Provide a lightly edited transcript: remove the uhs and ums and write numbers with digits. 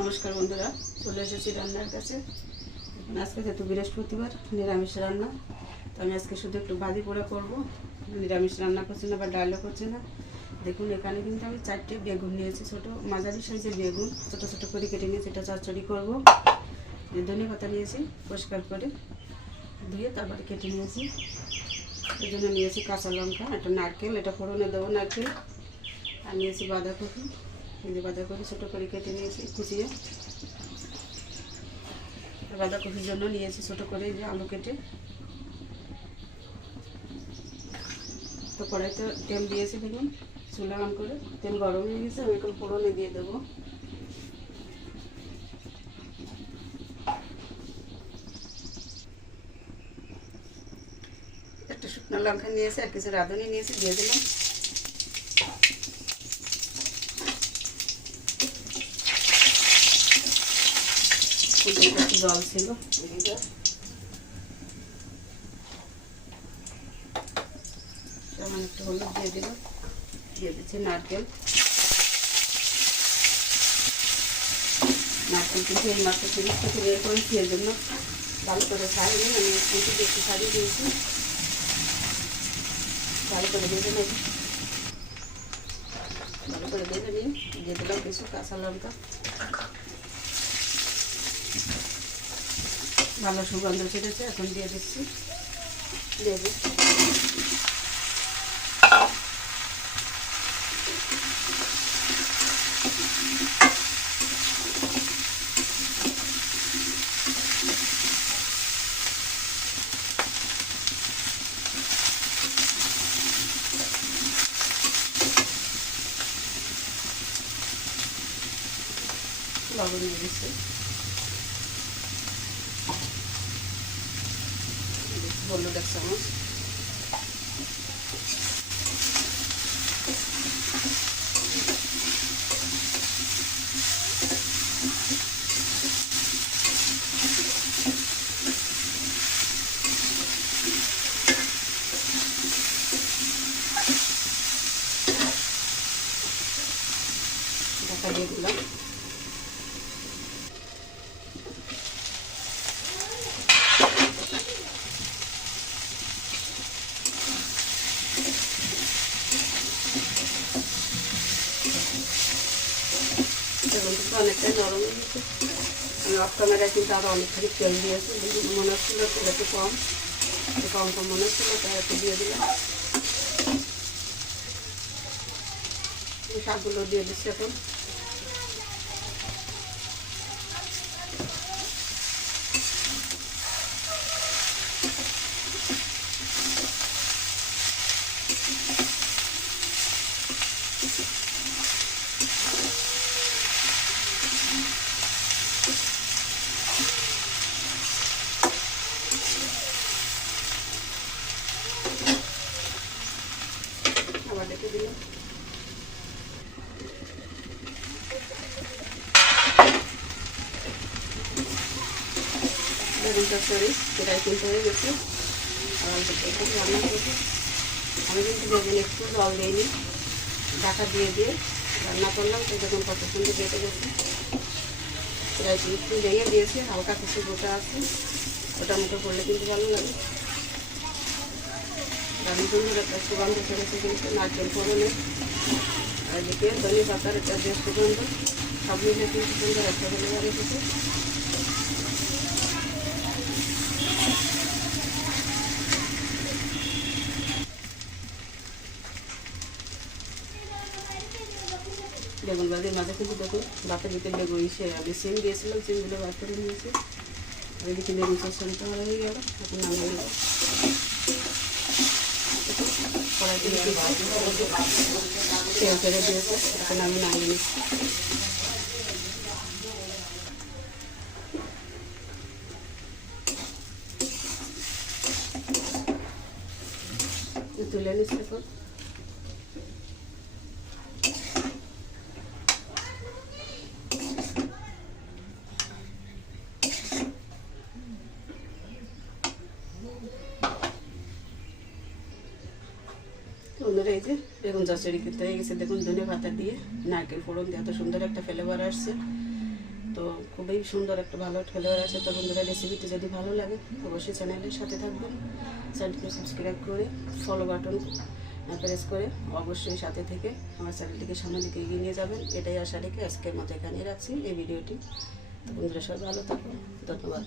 নমস্কার বন্ধুরা, চলে এসেছি রান্নার কাছে। আজকে যেহেতু বৃহস্পতিবার, নিরামিষ রান্না। তো আমি আজকে শুধু একটু ভাজি পোড়া করবো, নিরামিষ রান্না করছি না বা ডালও করছি না। দেখুন এখানে কিন্তু আমি 4টে বেগুন নিয়েছি, ছোটো মাঝারি সাইজের বেগুন ছোটো ছোটো করে কেটে নিয়েছি। এটা চচ্চড়ি করবো। ধনে পাতা নিয়েছি পরিষ্কার করে ধুয়ে তারপরে কেটে নিয়েছি। এই জন্য নিয়েছি কাঁচা লঙ্কা, একটা নারকেল, এটা ফোড়নে দেবো নারকেল। আর নিয়েছি বাঁধাকপি, এই যে বাঁধাকপি ছোটো করে কেটে নিয়েছি কুচিয়ে। বাঁধাকপির জন্য নিয়েছি ছোটো করে যে আলু কেটে। তো কড়াইতে তেল দিয়েছি, দেখুন চুলা অন করে তেল গরম হয়ে গেছে। আমি এখন ফোড়নে দিয়ে দেবো একটা শুকনো লঙ্কা নিয়েছি আর কিছু রাঁধুনি নিয়েছি, দিয়ে দিলাম। জল ছিল, একটু হলুদ দিয়ে দিলাম, দিয়ে দিচ্ছি নারকেল। নারকেল কিন্তু এই মাত্র 30 থেকে বের করেছি, এর জন্য ভালো করে ছাড়িয়ে আমি একটু বেশি ছাড়িয়ে দিয়েছি। ভালো করে ভেজে নেব, ভালো করে ভেজে নিই। দিয়ে দিলাম কিছু কাঁচা লঙ্কা, ভালো সুগন্ধ ছেড়েছে। এখন দিয়ে দিচ্ছি লেবু, লবণ দিয়ে দিচ্ছি, হলুদ 1 চামচ, ঢাকা দিয়ে দিলাম। এখন কিন্তু অনেকটাই নরম হয়ে গেছে। আমি অফ ক্যামেরায় কিন্তু আরও অনেকখানি তেল দিয়েছি, মনে হচ্ছিলো তেল একটু কম কম মনে হচ্ছিলো, তাই একটু দিয়ে দিলাম। শাকগুলো দিয়ে দিচ্ছি এখন। আবার দেখে দিলাম। বেগুন চচ্চড়ি প্রায় কিন্তু হয়ে গেছে। আর একটু রান্না করবো। আমি কিন্তু বেগুন একটু জল দিইনি, ঢাকা দিয়ে দিয়ে রান্না করলাম। তো দেখুন কত সুন্দর বেটে গেছে। প্রায় একটু ভেঙে দিয়েছি, হালকা কিছু গোটা আছে, ওটা মুখে পড়লে কিন্তু ভালো লাগে। রান্না সুন্দর একটা সুগন্ধ ছেড়েছে কিন্তু নারকেল ফোড়নে, আর এদিকে ধনে পাতার একটা যে সুগন্ধ, সব মিলে কিন্তু সুন্দর একটা ফ্লেভার এসেছে। বেগুন ভাজির মাঝে কিন্তু দেখুন ভাতের ভিতরে বেগুন আমি সিম দিয়েছিলাম, সিমগুলো বার করে নিয়েছি। এদিকে বেগুন চচ্চড়িটা হয়ে গেল, এখন নামিয়ে নেব। কড়াই থেকে তেল ছেড়ে দিয়েছে, এখন আমি নামিয়ে নিচ্ছি। তুলে নিচ্ছি এখন। বন্ধুরা এই যে বেগুন চচ্চড়ি কিন্তু হয়ে গেছে। দেখুন ধনে পাতা দিয়ে নারকেল ফোড়ন দিয়ে এত সুন্দর একটা ফ্লেভার আসছে। তো তো খুবই সুন্দর একটা ভালো ফ্লেভার আছে। তো বন্ধুরা রেসিপিটি যদি ভালো লাগে অবশ্যই চ্যানেলের সাথে থাকবেন, চ্যানেলটিকে সাবস্ক্রাইব করে ফলো বাটন প্রেস করে অবশ্যই সাথে থেকে আমার চ্যানেলটিকে সামনের দিকে এগিয়ে নিয়ে যাবেন। এটাই আশা রেখে আজকের মতো এখানেই রাখছি এই ভিডিওটি। তো বন্ধুরা সবাই ভালো থাকুন, ধন্যবাদ।